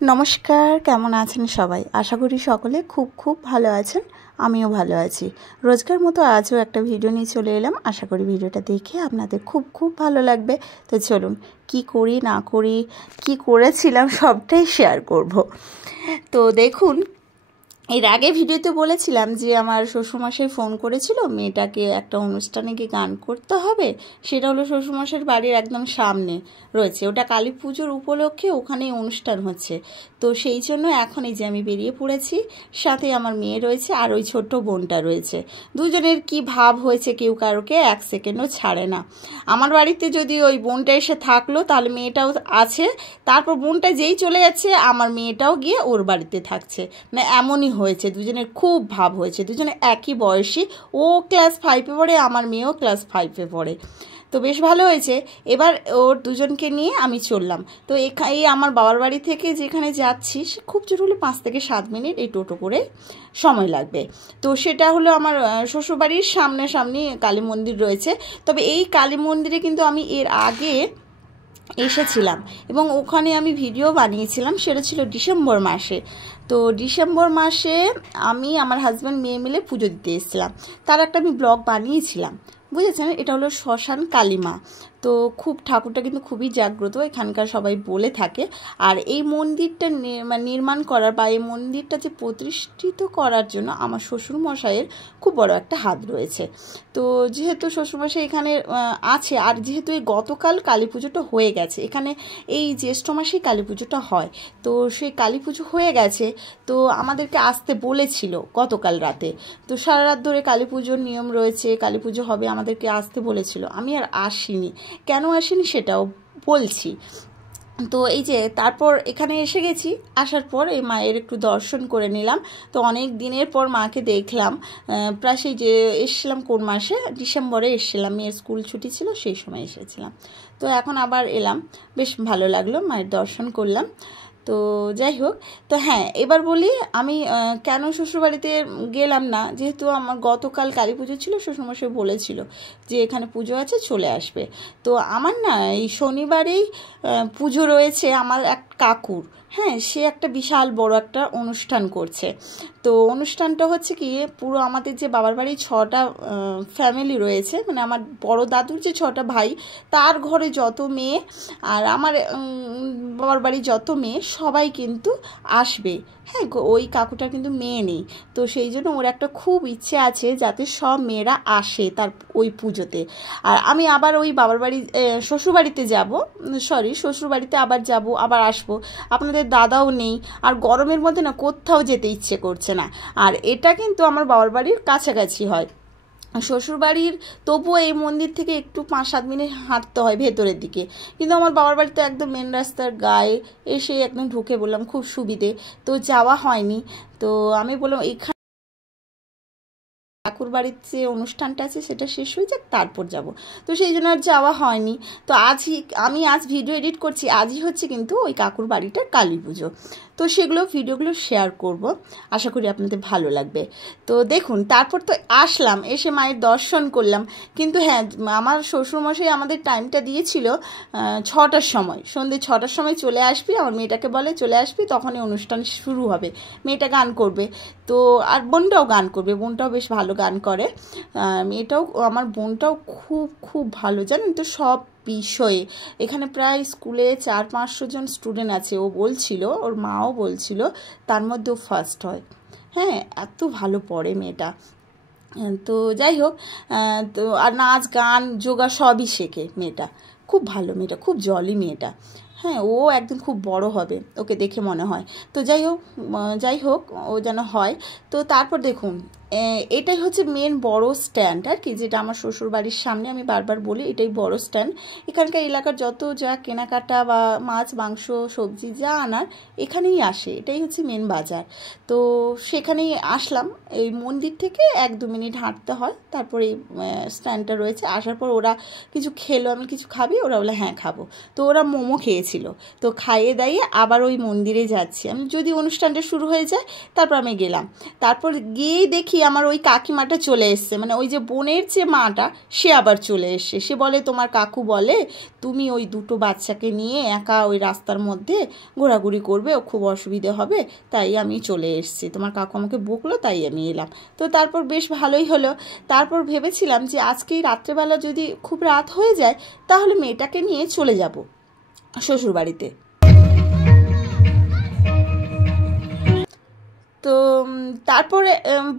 নমস্কার, কেমন আছেন সবাই? আশা করি সকলে খুব খুব ভালো আছেন। আমিও ভালো আছি। রোজকার মতো আজও একটা ভিডিও নিয়ে চলে এলাম। আশা করি ভিডিওটা দেখে আপনাদের খুব খুব ভালো লাগবে। তো চলুন, কি করি না করি, কি করেছিলাম সবটাই শেয়ার করব। তো দেখুন, এর আগে ভিডিওতে বলেছিলাম যে আমার শ্বশুরমশাই ফোন করেছিল মেয়েটাকে একটা অনুষ্ঠানে গিয়ে গান করতে হবে। সেটা হলো শ্বশুরমশাইয়ের বাড়ির একদম সামনে রয়েছে, ওটা কালী পুজোর উপলক্ষে ওখানেই অনুষ্ঠান হচ্ছে। তো সেই জন্য এখন এই যে আমি বেরিয়ে পড়েছি, সাথে আমার মেয়ে রয়েছে আর ওই ছোট্ট বোনটা রয়েছে। দুজনের কি ভাব হয়েছে, কেউ কারোকে এক সেকেন্ডও ছাড়ে না। আমার বাড়িতে যদি ওই বোনটা এসে থাকলো তাহলে মেয়েটাও আছে, তারপর বোনটা যেই চলে যাচ্ছে আমার মেয়েটাও গিয়ে ওর বাড়িতে থাকছে। মানে এমনই হয়েছে, দুজনের খুব ভাব হয়েছে। দুজনে একই বয়সী, ও ক্লাস 5-এ পড়ে, আমার মেয়েও ক্লাস 5-এ পড়ে। তো বেশ ভালো হয়েছে। এবার ওর দুজনকে নিয়ে আমি চললাম। তো এই আমার বাবার বাড়ি থেকে যেখানে যাচ্ছি সে খুব জোর হলে 5 থেকে 7 মিনিট এই টোটো করে সময় লাগবে। তো সেটা হলো আমার শ্বশুরবাড়ির সামনাসামনি কালী মন্দির রয়েছে। তবে এই কালী মন্দিরে কিন্তু আমি এর আগে এসেছিলাম এবং ওখানে আমি ভিডিও বানিয়েছিলাম, সেটা ছিল ডিসেম্বর মাসে। তো ডিসেম্বর মাসে আমি আমার হাজব্যান্ড মেয়ে মিলে পুজো দিতে এসেছিলাম, তার একটা আমি ব্লগ বানিয়েছিলাম, বুঝেছেন? এটা হলো শ্মশান কালীমা। তো খুব ঠাকুরটা কিন্তু খুবই জাগ্রত, এখানকার সবাই বলে থাকে। আর এই মন্দিরটা নির্মাণ করার বা এই মন্দিরটা যে প্রতিষ্ঠিত করার জন্য আমার শ্বশুরমশাইয়ের খুব বড় একটা হাত রয়েছে। তো যেহেতু শ্বশুরমশাই এখানে আছে, আর যেহেতু এই গতকাল কালী পুজোটা হয়ে গেছে, এখানে এই জ্যৈষ্ঠ মাসেই কালী পুজোটা হয়, তো সেই কালী পুজো হয়ে গেছে। তো আমাদেরকে আসতে বলেছিল গতকাল রাতে। তো সারা রাত ধরে কালী পুজোর নিয়ম রয়েছে, কালী পুজো হবে, আমাদেরকে আসতে বলেছিল। আমি আর আসিনি। কেন আসিনি সেটাও বলছি। তো এই যে তারপর এখানে এসে গেছি, আসার পর এই মায়ের একটু দর্শন করে নিলাম। তো অনেক দিনের পর মাকে দেখলাম। প্রায় সেই যে এসেছিলাম কোন মাসে, ডিসেম্বরে এসেছিলাম, মেয়ের স্কুল ছুটি ছিল সেই সময় এসেছিলাম। তো এখন আবার এলাম, বেশ ভালো লাগলো, মায়ের দর্শন করলাম। তো যাই হোক, তো হ্যাঁ, এবার বলি আমি কেন শ্বশুরবাড়িতে গেলাম না। যেহেতু আমার গতকাল কালী পুজো ছিল, শ্বশুরমশাই বলেছিল যে এখানে পুজো আছে, চলে আসবে। তো আমার না এই শনিবারেই পুজো রয়েছে আমার এক কাকুর। হ্যাঁ, সে একটা বিশাল বড় একটা অনুষ্ঠান করছে। তো অনুষ্ঠানটা হচ্ছে কি, পুরো আমাদের যে বাবার বাড়ির 6টা ফ্যামিলি রয়েছে, মানে আমার বড় দাদুর যে 6টা ভাই, তার ঘরে যত মেয়ে আর আমার বাবার বাড়ির যত মেয়ে সবাই কিন্তু আসবে। হ্যাঁ, ওই কাকুটার কিন্তু মেয়ে নেই, তো সেই জন্য ওর একটা খুব ইচ্ছে আছে যাতে সব মেয়েরা আসে তার ওই পুজোতে। আর আমি আবার ওই বাবার বাড়ি শ্বশুরবাড়িতে যাব, শ্বশুরবাড়িতে আবার যাব, আবার আসবো। আপনাদের দাদাও নেই, আর গরমের মধ্যে না কোথাও যেতে ইচ্ছে করছে না। আর এটা কিন্তু আমার বাবার বাড়ির কাছাকাছি হয় শ্বশুরবাড়ির, তবুও এই মন্দির থেকে একটু 5-7 মিনিট হাঁটতে হয় ভেতরের দিকে। কিন্তু আমার বাবার বাড়িতে একদম মেন রাস্তার গায়ে এসে একদম ঢুকে বললাম, খুব সুবিধে। তো যাওয়া হয়নি। তো আমি বললাম এখানে ঠাকুর বাড়ির যে অনুষ্ঠানটা আছে সেটা শেষ হয়ে যাক, তারপর যাব। তো সেই জন্য আর যাওয়া হয়নি। তো আমি আজ ভিডিও এডিট করছি, আজই হচ্ছে কিন্তু ওই কাকুর বাড়িটার কালী পুজো। তো ভিডিওগুলো শেয়ার করব, আশা করি আপনাদের ভালো লাগবে। তো দেখুন, তারপর তো আসলাম, এসে মায়ের দর্শন করলাম। কিন্তু হ্যাঁ, আমার শ্বশুরমশাই আমাদের টাইমটা দিয়েছিল 6টার সময়, সন্ধ্যে 6টার সময় চলে আসবি। আমার মেয়েটাকে বলে চলে আসবি, তখনই অনুষ্ঠান শুরু হবে। মেয়েটা গান করবে, তো আর বোনটাও গান করবে, বোনটাও বেশ ভালো গান করে। মেয়েটাও, আমার বোনটাও খুব খুব ভালো, জানেন তো, সব বিষয়ে। এখানে প্রায় স্কুলে 400-500 জন স্টুডেন্ট আছে, ও বলছিল, ওর মাও বলছিল, তার মধ্যেও ফার্স্ট হয়। হ্যাঁ, এত ভালো পড়ে মেয়েটা। তো যাই হোক, তো আর নাচ গান যোগা সবই শেখে মেয়েটা। খুব ভালো মেয়েটা, খুব জলি মেয়েটা। হ্যাঁ, ও একদিন খুব বড় হবে, ওকে দেখে মনে হয়। তো যাই হোক ও যেন হয়। তো তারপর দেখুন, এটাই হচ্ছে মেন বড় স্ট্যান্ড আর কি, যেটা আমার শ্বশুর বাড়ির সামনে, আমি বারবার বলি এটাই বড় স্ট্যান্ড। এখানকার এলাকার যত যা কেনাকাটা বা মাছ মাংস সবজি যা আনার এখানেই আসে, এটাই হচ্ছে মেন বাজার। তো সেখানেই আসলাম, এই মন্দির থেকে 1-2 মিনিট হাঁটতে হয়, তারপরে এই স্ট্যান্ডটা রয়েছে। আসার পর ওরা কিছু খেলো, আমি কিছু খাবি, ওরা বলে হ্যাঁ খাবো। তো ওরা মোমো খেয়েছিল, তো খাইয়ে দাইয়ে আবার ওই মন্দিরে যাচ্ছি আমি, যদি অনুষ্ঠানটা শুরু হয়ে যায় তারপর আমি গেলাম। তারপর গিয়েই দেখি আমার ওই কাকিমাটা চলে এসছে, মানে ওই যে বোনের যে মাটা সে আবার চলে এসছে। সে বলে তোমার কাকু বলে তুমি ওই দুটো বাচ্চাকে নিয়ে একা ওই রাস্তার মধ্যে ঘোরাঘুরি করবে, ও খুব অসুবিধে হবে, তাই আমি চলে এসেছি, তোমার কাকু আমাকে বকলো তাই আমি এলাম। তো তারপর বেশ ভালোই হলো। তারপর ভেবেছিলাম যে আজকেই রাত্রেবেলা যদি খুব রাত হয়ে যায় তাহলে মেয়েটাকে নিয়ে চলে যাব শ্বশুরবাড়িতে। তো তারপরে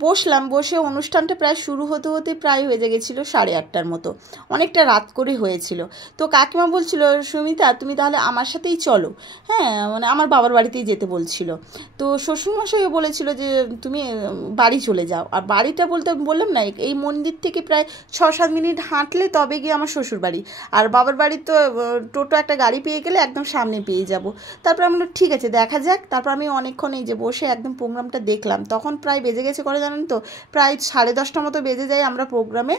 বসলাম, বসে অনুষ্ঠানটা প্রায় শুরু হতে হতে প্রায় হয়ে গেছিলো 8:30টার মতো, অনেকটা রাত করে হয়েছিল। তো কাকিমা বলছিল সুমিতা তুমি তাহলে আমার সাথেই চলো, হ্যাঁ মানে আমার বাবার বাড়িতেই যেতে বলছিল। তো শ্বশুরমশাইও বলেছিল যে তুমি বাড়ি চলে যাও। আর বাড়িটা বলতে বললাম না, এই মন্দির থেকে প্রায় 6-7 মিনিট হাঁটলে তবে গিয়ে আমার শ্বশুর বাড়ি। আর বাবার বাড়ি তো টোটো একটা গাড়ি পেয়ে গেলে একদম সামনে পেয়ে যাব। তারপর আমি বললাম ঠিক আছে দেখা যাক। তারপর আমি অনেকক্ষণ এই যে বসে একদম প্রোগ্রামটা দেখলাম। তখন প্রায় বেজে গেছে করে জানেন তো, প্রায় 10:30টার মতো বেজে যায়। আমরা প্রোগ্রামে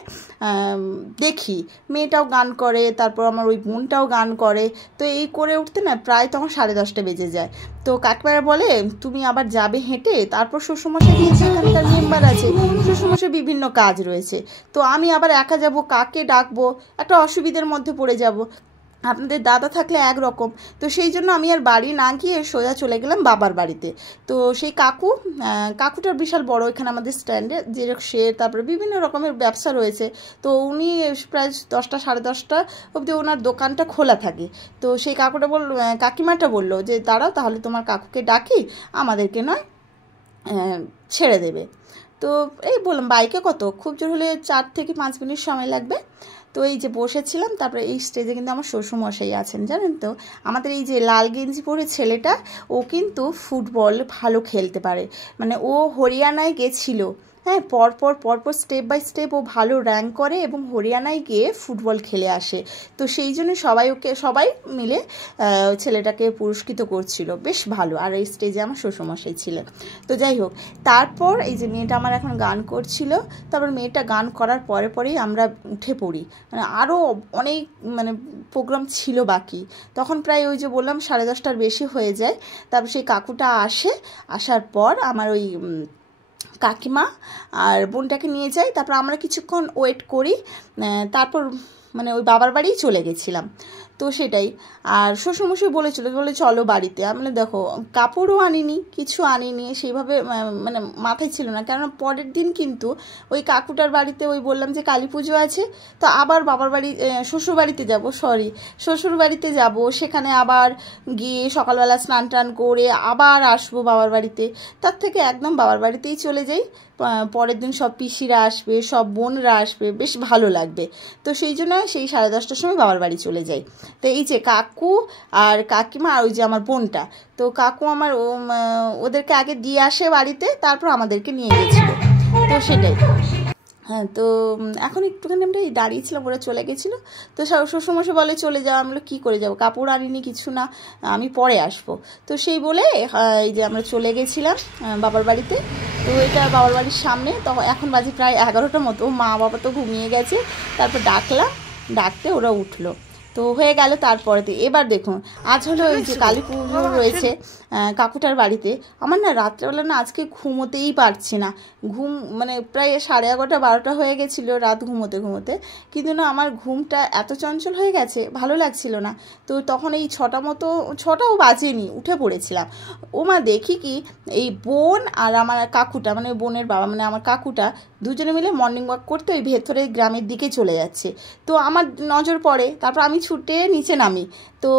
দেখি মেয়েটাও গান করে, তারপর আমার ওই বোনটাও গান করে। তো এই করে উঠতে না প্রায় তখন 10:30টা বেজে যায়। তো কাকিমারা বলে তুমি আবার যাবে হেঁটে, তারপর শ্বশুরমশাই দিয়েছে এখানকার মেম্বার আছে, শ্বশুরমশাই বিভিন্ন কাজ রয়েছে, তো আমি আবার একা যাব, কাকে ডাকবো, একটা অসুবিধার মধ্যে পড়ে যাব। আপনাদের দাদা থাকলে একরকম। তো সেই জন্য আমি আর বাড়ি না গিয়ে সোজা চলে গেলাম বাবার বাড়িতে। তো সেই কাকুটার বিশাল বড় এখানে আমাদের স্ট্যান্ডে জেরক্সের তারপরে বিভিন্ন রকমের ব্যবসা রয়েছে। তো উনি প্রায় 10টা 10:30টা অবধি ওনার দোকানটা খোলা থাকে। তো সেই কাকিমাটা বললো যে দাঁড়াও তাহলে তোমার কাকুকে ডাকি, আমাদেরকে নয় ছেড়ে দেবে। তো এই বললাম বাইকে কত, খুব জোর হলে 4 থেকে 5 মিনিট সময় লাগবে। তো এই যে বসেছিলাম, তারপরে এই স্টেজে কিন্তু আমার শ্বশুরমশাই আছেন জানেন তো। আমাদের এই যে লাল গেঞ্জি পরে ছেলেটা, ও কিন্তু ফুটবল ভালো খেলতে পারে, মানে ও হরিয়ানায় গেছিলো, হ্যাঁ পরপর স্টেপ বাই স্টেপ ও ভালো র্যাঙ্ক করে এবং হরিয়ানায় গিয়ে ফুটবল খেলে আসে। তো সেই জন্য সবাই মিলে ছেলেটাকে পুরস্কৃত করছিল, বেশ ভালো। আর এই স্টেজে আমার শ্বশুরমশাই ছিলেন। তো যাই হোক, তারপর এই যে মেয়েটা আমার এখন গান করছিল, তারপর মেয়েটা গান করার পরেই আমরা উঠে পড়ি, মানে আরও অনেক মানে প্রোগ্রাম ছিল বাকি। তখন প্রায় ওই যে বললাম 10:30টার বেশি হয়ে যায়। তারপর সেই কাকুটা আসার পর আমার ওই কাকিমা আর বোনটাকে নিয়ে যাই। তারপর আমরা কিছুক্ষণ ওয়েট করি, তারপর মানে ওই বাবার বাড়িই চলে গেছিলাম। তো সেটাই। আর শ্বশুরমশাই বলে চলো বাড়িতে। আমি দেখো কাপড়ও আনিনি, কিছু আনিনি, সেইভাবে মানে মাথায় ছিল না। কেননা পরের দিন কিন্তু ওই কাকুটার বাড়িতে ওই বললাম যে কালী পুজো আছে, তো আবার শ্বশুর বাড়িতে যাব, সেখানে আবার গিয়ে সকালবেলা স্নান টান করে আবার আসবো বাবার বাড়িতে। তার থেকে একদম বাবার বাড়িতেই চলে যাই। পরের দিন সব পিসিরা আসবে, সব বোনরা আসবে, বেশ ভালো লাগবে। তো সেই জন্য সেই 10:30টার সময় বাবার বাড়ি চলে যাই। তো এই যে কাকু আর কাকিমা আর ওই যে আমার বোনটা, তো কাকু আমার ওদেরকে আগে দিয়ে আসে বাড়িতে, তারপর আমাদেরকে নিয়ে গেছিল। তো সেটাই। হ্যাঁ, তো এখন একটুখানি আমরা দাঁড়িয়েছিলাম, ওরা চলে গেছিলো। তো শ্বশুরমশাই বলে চলে যাও। আমরা কি করে যাবো, কাপড় আনিনি, কিছু না, আমি পরে আসবো। তো সেই বলে এই যে আমরা চলে গেছিলাম বাবার বাড়িতে। তো এটা বাবার বাড়ির সামনে। তো এখন বাজে প্রায় 11টার মতো, মা বাবা তো ঘুমিয়ে গেছে। তারপর ডাকতে ওরা উঠলো, তো হয়ে গেল। তারপরেতে এবার দেখুন আজ হলো ওই যে কালী পুজো রয়েছে কাকুটার বাড়িতে। আমার না রাত্রেবেলা না আজকে ঘুমোতেই পারছি না, মানে প্রায় 11:30 12টা হয়ে গেছিলো রাত ঘুমোতে, কিন্তু না আমার ঘুমটা এত চঞ্চল হয়ে গেছে, ভালো লাগছিল না। তো তখন এই 6টাও বাজেনি, উঠে পড়েছিলাম। মা দেখি কি এই বোন আর আমার কাকুটা, মানে বোনের বাবা মানে আমার কাকুটা, দুজনে মিলে মর্নিং ওয়াক করতে ওই ভেতরের গ্রামের দিকে চলে যাচ্ছে। তো আমার নজর পড়ে, তারপর আমি ছুটে নিচে নামি। তো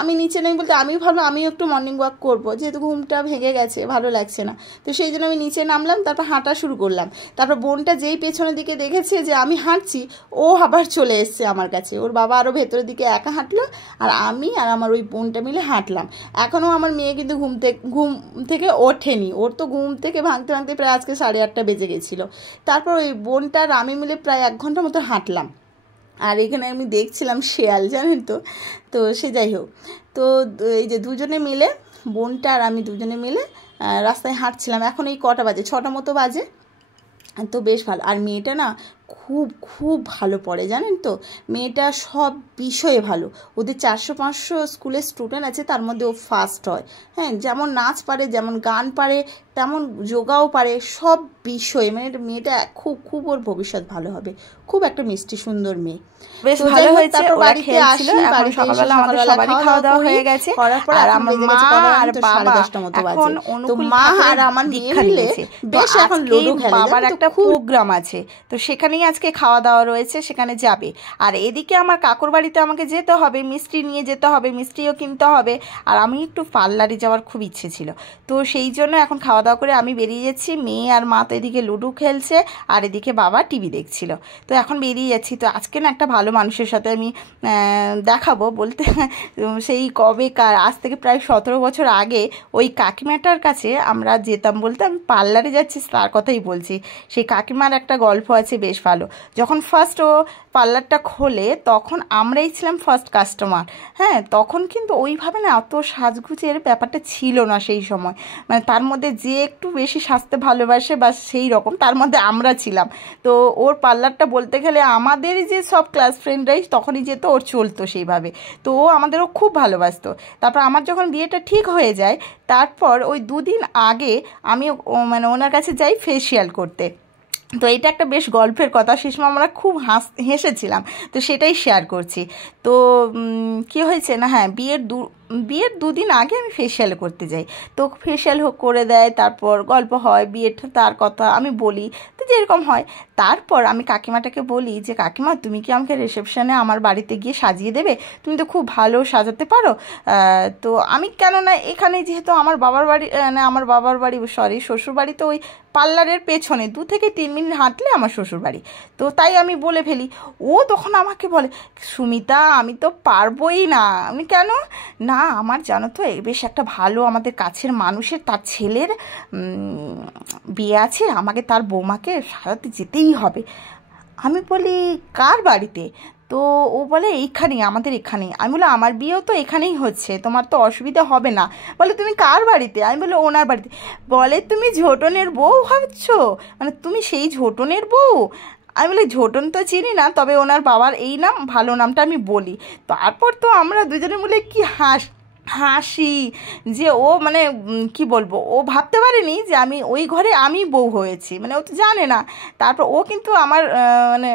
আমি নিচে নেই বলতে আমি ভাবলাম আমিও একটু মর্নিং ওয়াক করবো, যেহেতু ঘুমটা ভেঙে গেছে, ভালো লাগছে না। তো সেই জন্য আমি নিচে নামলাম, তারপর হাঁটা শুরু করলাম। তারপর বোনটা যেই পেছনের দিকে দেখেছে যে আমি হাঁটছি, ও আবার চলে এসছে আমার কাছে। ওর বাবা আরও ভেতরের দিকে একা হাঁটলো, আর আমি আর আমার ওই বোনটা মিলে হাঁটলাম। এখনও আমার মেয়ে কিন্তু ঘুম থেকে ওঠেনি, ওর তো ঘুম থেকে ভাঙতে প্রায় আজকে 8:30 বেজে গেছিলো। তারপর ওই বোনটা আর আমি মিলে প্রায় 1 ঘন্টা মতো হাঁটলাম। আর এখানে আমি দেখছিলাম শেয়াল, জানেন তো। তো সে যাই হোক, তো এই যে দুজনে মিলে, বোনটা আর আমি দুজনে মিলে রাস্তায় হাঁটছিলাম। এখন এই কটা বাজে, 6টা মতো বাজে। তো বেশ ভালো। আর মেয়েটা না খুব খুব ভালো পড়ে, জানেন তো। মেয়েটা সব বিষয়ে ভালো। ওদের 400-500 স্কুলের স্টুডেন্ট আছে, তার মধ্যে ও ফার্স্ট হয়। হ্যাঁ, যেমন নাচ পারে, যেমন গান পারে, তেমন যোগাও পারে, সব বিষয়ে। মানে মেয়েটা খুব খুব ওর ভবিষ্যৎ ভালো হবে। খুব একটা মিষ্টি সুন্দর মেয়ে। বেশ ভালো হয়েছে, ওরা খেলছিল। এখন সকালবেলা আমাদের সবারই খাওয়া দাওয়া হয়ে গেছে, আর আমার মা আর বাবা এখন অনুকূল ঠাকুরের দীক্ষা নিয়েছে। বেশ এখন লুডো খেলে, বাবার একটা প্রোগ্রাম আছে, তো সেখানেই আজকে খাওয়া দাওয়া রয়েছে, সেখানে যাবে। আর এদিকে আমার কাকুর বাড়িতে আমাকে যেতে হবে, মিষ্টি নিয়ে যেতে হবে, মিষ্টিও কিনতে হবে। আর আমি একটু পার্লারে যাওয়ার খুব ইচ্ছে ছিল, তো সেই জন্য এখন খাওয়া দাওয়া করে আমি বেরিয়ে যাচ্ছি। মেয়ে আর মা তো এদিকে লুডো খেলছে, আর এদিকে বাবা টিভি দেখছিল। তো এখন বেরিয়ে যাচ্ছি। তো আজকে না একটা ভালো মানুষের সাথে আমি দেখাবো বলতে, সেই কবেকার, আজ থেকে প্রায় 17 বছর আগে ওই কাকিমাটার কাছে আমরা যেতাম। বলতে আমি পার্লারে যাচ্ছি তার কথাই বলছি। সেই কাকিমার একটা গল্প আছে বেশ ভালো। যখন ফার্স্ট ও পার্লারটা খোলে তখন আমরাই ছিলাম ফার্স্ট কাস্টমার। হ্যাঁ, তখন কিন্তু ওইভাবে না অত সাজগুজের ব্যাপারটা ছিল না সেই সময়। মানে তার মধ্যে যে একটু বেশি সাজতে ভালোবাসে বা সেই রকম, তার মধ্যে আমরা ছিলাম। তো ওর পার্লারটা বলতে গেলে আমাদের যে সব ক্লাস ফ্রেন্ডরাই তখনই যেত, ওর চলতো সেইভাবে। তো ও আমাদেরও খুব ভালোবাসতো। তারপর আমার যখন বিয়েটা ঠিক হয়ে যায়, তারপর ওই 2 দিন আগে আমি মানে ওনার কাছে যাই ফেসিয়াল করতে। তো এটা একটা বেশ গল্পের কথা, সে সময় আমরা খুব হেসেছিলাম, তো সেটাই শেয়ার করছি। তো কী হয়েছে না, হ্যাঁ, বিয়ের 2 দিন আগে আমি ফেসিয়াল করতে যাই। তো ফেসিয়াল করে দেয়, তারপর গল্প হয়, বিয়েটা তার কথা আমি বলি, তো যেরকম হয়। তারপর আমি কাকিমাটাকে বলি যে কাকিমা, তুমি কি আমাকে রিসেপশনে আমার বাড়িতে গিয়ে সাজিয়ে দেবে? তুমি তো খুব ভালো সাজাতে পারো। তো আমি কেন না, এখানে যেহেতু আমার বাবার বাড়ি, সরি শ্বশুর বাড়ি তো ওই পার্লারের পেছনে 2 থেকে 3 মিনিট হাঁটলে আমার শ্বশুরবাড়ি। তো তাই আমি বলে ফেলি। ও তখন আমাকে বলে, সুমিতা আমি তো পারবই না। আমি কেন না, আমার জানো তো বেশ একটা ভালো আমাদের কাছের মানুষের, তার ছেলের বিয়ে আছে, আমাকে তার বৌমাকে সারাতে যেতেই হবে। আমি বলি কার বাড়িতে? তো ও বলে এইখানেই, আমাদের এখানেই। আমি বলি আমার বিয়েও তো এখানেই হচ্ছে, তোমার তো অসুবিধা হবে না। বলে তুমি কার বাড়িতে? আমি বলি ওনার বাড়িতে। বলে তুমি ঝোটনের বউ ভাবছো? মানে তুমি সেই ঝোটনের বউ? আমি বলি ঝোটন তো চিনি না, তবে ওনার বাবার এই নাম, ভালো নামটা আমি বলি। তারপর তো আমরা দুজনে মিলে কি হাসি যে ও মানে কি বলবো, ও ভাবতে পারেনি যে আমি ওই ঘরে আমি বউ হয়েছি, মানে ও তো জানে না। তারপর ও কিন্তু আমার মানে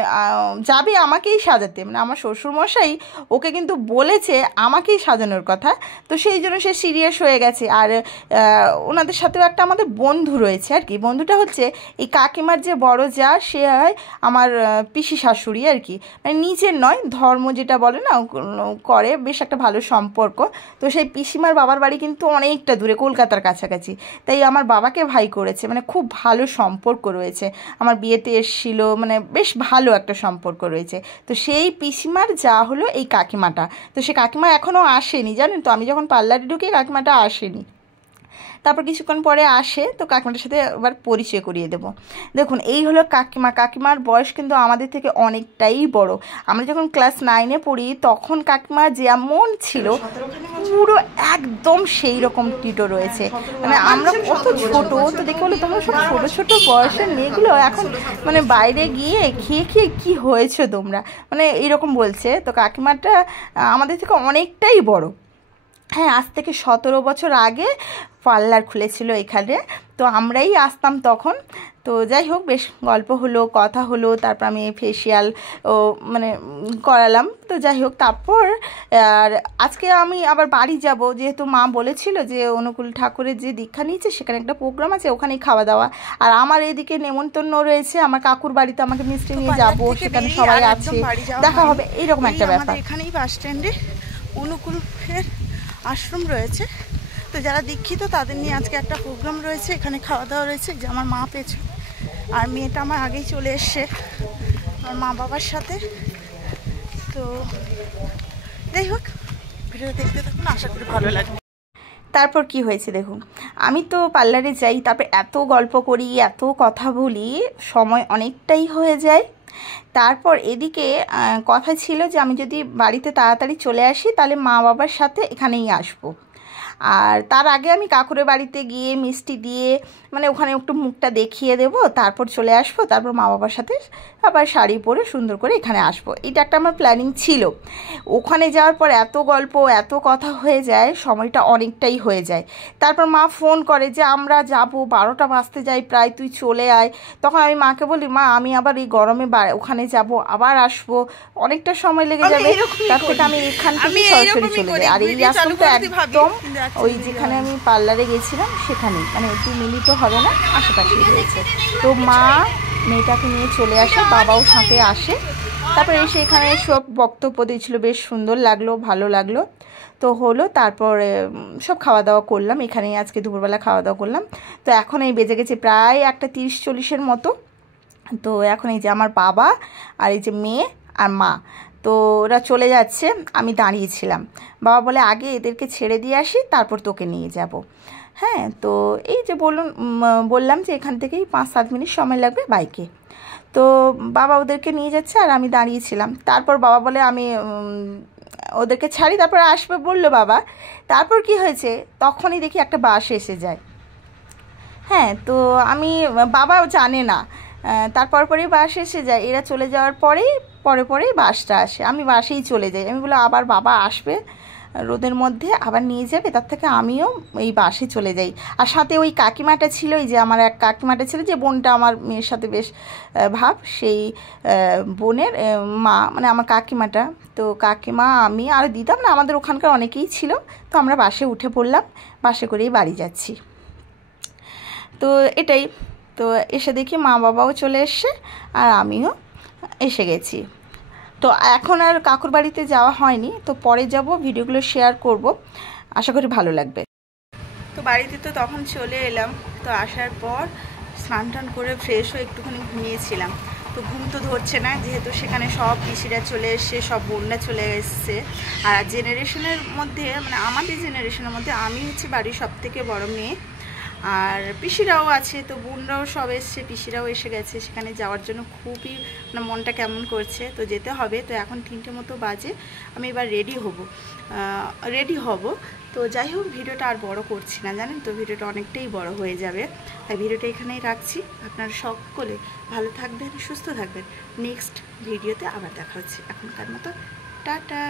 যাবে আমাকেই সাজাতে, মানে আমার শ্বশুরমশাই ওকে কিন্তু বলেছে আমাকেই সাজানোর কথা। তো সেই জন্য সে সিরিয়াস হয়ে গেছে। আর ওনাদের সাথেও একটা আমাদের বন্ধু রয়েছে আর কি। বন্ধুটা হচ্ছে এই কাকিমার যে বড় যা, সে হয় আমার পিসি শাশুড়ি আর কি, মানে নিজের নয়, ধর্ম যেটা বলে না করে, বেশ একটা ভালো সম্পর্ক। তো সেই পিসিমার বাবার বাড়ি কিন্তু অনেকটা দূরে, কলকাতার কাছাকাছি। তাই আমার বাবাকে ভাই করেছে, মানে খুব ভালো সম্পর্ক রয়েছে। আমার বিয়েতে এসেছিল, মানে বেশ ভালো একটা সম্পর্ক রয়েছে। তো সেই পিসিমার যা হলো এই কাকিমাটা। তো সে কাকিমা এখনও আসেনি, জানেন তো। আমি যখন পার্লারে ঢুকি কাকিমাটা আসেনি। তারপর কিছুক্ষণ পরে আসে, তো কাকিমাটার সাথে আবার পরিচয় করিয়ে দেবো। দেখুন এই হলো কাকিমা। কাকিমার বয়স কিন্তু আমাদের থেকে অনেকটাই বড়। আমরা যখন ক্লাস 9-এ পড়ি তখন কাকিমা যেমন ছিল পুরো একদম সেই রকম টিটো রয়েছে। মানে আমরা কত ছোট, তো দেখে বলে তোমরা সব ছোটো ছোটো বয়সের মেয়েগুলো এখন মানে বাইরে গিয়ে খেয়ে খেয়ে কী হয়েছে তোমরা, মানে এইরকম বলছে। তো কাকিমাটা আমাদের থেকে অনেকটাই বড়। হ্যাঁ, আজ থেকে 17 বছর আগে পার্লার খুলেছিল এখানে, তো আমরাই আসতাম তখন। তো যাই হোক, বেশ গল্প হলো, কথা হলো। তারপর আমি ফেসিয়াল মানে করালাম। তো যাই হোক, তারপর আর আজকে আমি আবার বাড়ি যাব, যেহেতু মা বলেছিল যে অনুকূল ঠাকুরের যে দীক্ষা নিয়েছে সেখানে একটা প্রোগ্রাম আছে, ওখানেই খাওয়া দাওয়া। আর আমার এদিকে নেমন্তন্ন রয়েছে, আমার কাকুর বাড়িতে আমাকে মিষ্টি নিয়ে যাব, সেখানে সবাই আছে, দেখা হবে, এইরকম একটা ব্যাপার। এখানেই বাস স্ট্যান্ডে অনুকূলের আশ্রম রয়েছে। তো যারা দীক্ষিত তাদের নিয়ে আজকে একটা প্রোগ্রাম রয়েছে, এখানে খাওয়া দাওয়া রয়েছে। যে আমার মা পেয়েছে, আর মেয়েটা আমার আগেই চলে এসছে আমার মা বাবার সাথে। তো যাই হোক, ভিডিও দেখতে থাকুন, আশা করি ভালো লাগবে। তারপর কি হয়েছে দেখুন, আমি তো পার্লারে যাই, তারপর এত গল্প করি, এত কথা বলি, সময় অনেকটাই হয়ে যায়। তারপর এদিকে কথা ছিল যে আমি যদি বাড়িতে তাড়াতাড়ি চলে আসি তাহলে মা বাবার সাথে এখানেই আসবো। আর তার আগে আমি কাকুরের বাড়িতে গিয়ে মিষ্টি দিয়ে মানে ওখানে একটু মুখটা দেখিয়ে দেব, তারপর চলে আসবো, তারপর মা বাবার সাথে আবার শাড়ি পরে সুন্দর করে এখানে আসবো। এটা একটা আমার প্ল্যানিং ছিল। ওখানে যাওয়ার পর এত গল্প এত কথা হয়ে যায়, সময়টা অনেকটাই হয়ে যায়। তারপর মা ফোন করে যে আমরা যাব, 12টা বাজতে যাই প্রায়, তুই চলে আয়। তখন আমি মাকে বলি, মা আমি আবার এই গরমে ওখানে যাব, আবার আসবো, অনেকটা সময় লেগে যাবে, তার থেকে আমি এখান থেকে সরাসরি চলে যাই। আর এই রাস্তাটা একদম ওই যেখানে আমি পার্লারে গেছিলাম সেখানেই, মানে 2 মিনিটও হবে না, আশেপাশেই রয়েছে। তো মা মেয়েটাকে নিয়ে চলে আসে, বাবাও সাথে আসে। তারপরে এসে এখানে সব বক্তব্য দিয়েছিল, বেশ সুন্দর লাগলো, ভালো লাগলো। তো হলো, তারপরে সব খাওয়া দাওয়া করলাম এখানেই, আজকে দুপুরবেলা খাওয়া দাওয়া করলাম। তো এখন এই বেজে গেছে প্রায় 1:30-40-এর মতো। তো এখন এই যে আমার বাবা আর এই যে মেয়ে আর মা, তো ওরা চলে যাচ্ছে, আমি দাঁড়িয়েছিলাম। বাবা বলে আগে এদেরকে ছেড়ে দিয়ে আসি, তারপর তোকে নিয়ে যাব। হ্যাঁ, তো এই যে বললাম যে এখান থেকেই 5-7 মিনিট সময় লাগবে বাইকে। তো বাবা ওদেরকে নিয়ে যাচ্ছে আর আমি দাঁড়িয়েছিলাম। তারপর বাবা বলে আমি ওদেরকে ছাড়ি, তারপর আসবে বললো বাবা। তারপর কি হয়েছে, তখনই দেখি একটা বাস এসে যায়। হ্যাঁ, তো বাবাও জানে না, তারপর পরেই বাস এসে যায়। এরা চলে যাওয়ার পরেই বাসটা আসে, আমি বাসেই চলে যাই। আমি বলি আবার বাবা আসবে রোদের মধ্যে, আবার নিয়ে যাবে, তার থেকে আমিও এই বাসে চলে যাই। আর সাথে ওই কাকিমাটা ছিল, এই যে আমার এক কাকিমাটা ছিল, যে বোনটা আমার মেয়ের সাথে বেশ ভাব, সেই বোনের মা মানে আমার কাকিমাটা। তো কাকিমা, আমি আর দিদা, মানে আমাদের ওখানকার অনেকেই ছিল। তো আমরা বাসে উঠে পড়লাম, বাসে করেই বাড়ি যাচ্ছি। তো এটাই, তো এসে দেখি মা বাবাও চলে এসছে আর আমিও এসে গেছি। তো এখন আর কাকুর বাড়িতে যাওয়া হয়নি, তো পরে যাব, ভিডিওগুলো শেয়ার করব, আশা করি ভালো লাগবে। তো বাড়িতে তো তখন চলে এলাম। তো আসার পর স্নান টান করে ফ্রেশ হয়ে একটুখানি ঘুমিয়েছিলাম। তো ঘুম তো ধরছে না, যেহেতু সেখানে সব পিসিরা চলে এসছে, সব বোনরা চলে এসছে। আর জেনারেশনের মধ্যে, মানে আমাদের জেনারেশনের মধ্যে আমি হচ্ছে বাড়ির সবথেকে বড় মেয়ে, আর পিসিরাও আছে, তো বোনরাও সব এসছে, পিসিরাও এসে গেছে। সেখানে যাওয়ার জন্য খুবই মানে মনটা কেমন করছে, তো যেতে হবে। তো এখন 3টে মতো বাজে, আমি এবার রেডি হব। তো যাই হোক, ভিডিওটা আর বড় করছি না, জানেন তো ভিডিওটা অনেকটাই বড় হয়ে যাবে, তাই ভিডিওটা এখানেই রাখছি। আপনারা সকলে ভালো থাকবেন, সুস্থ থাকবেন। নেক্সট ভিডিওতে আবার দেখা হচ্ছে, এখনকার মতো টাটা।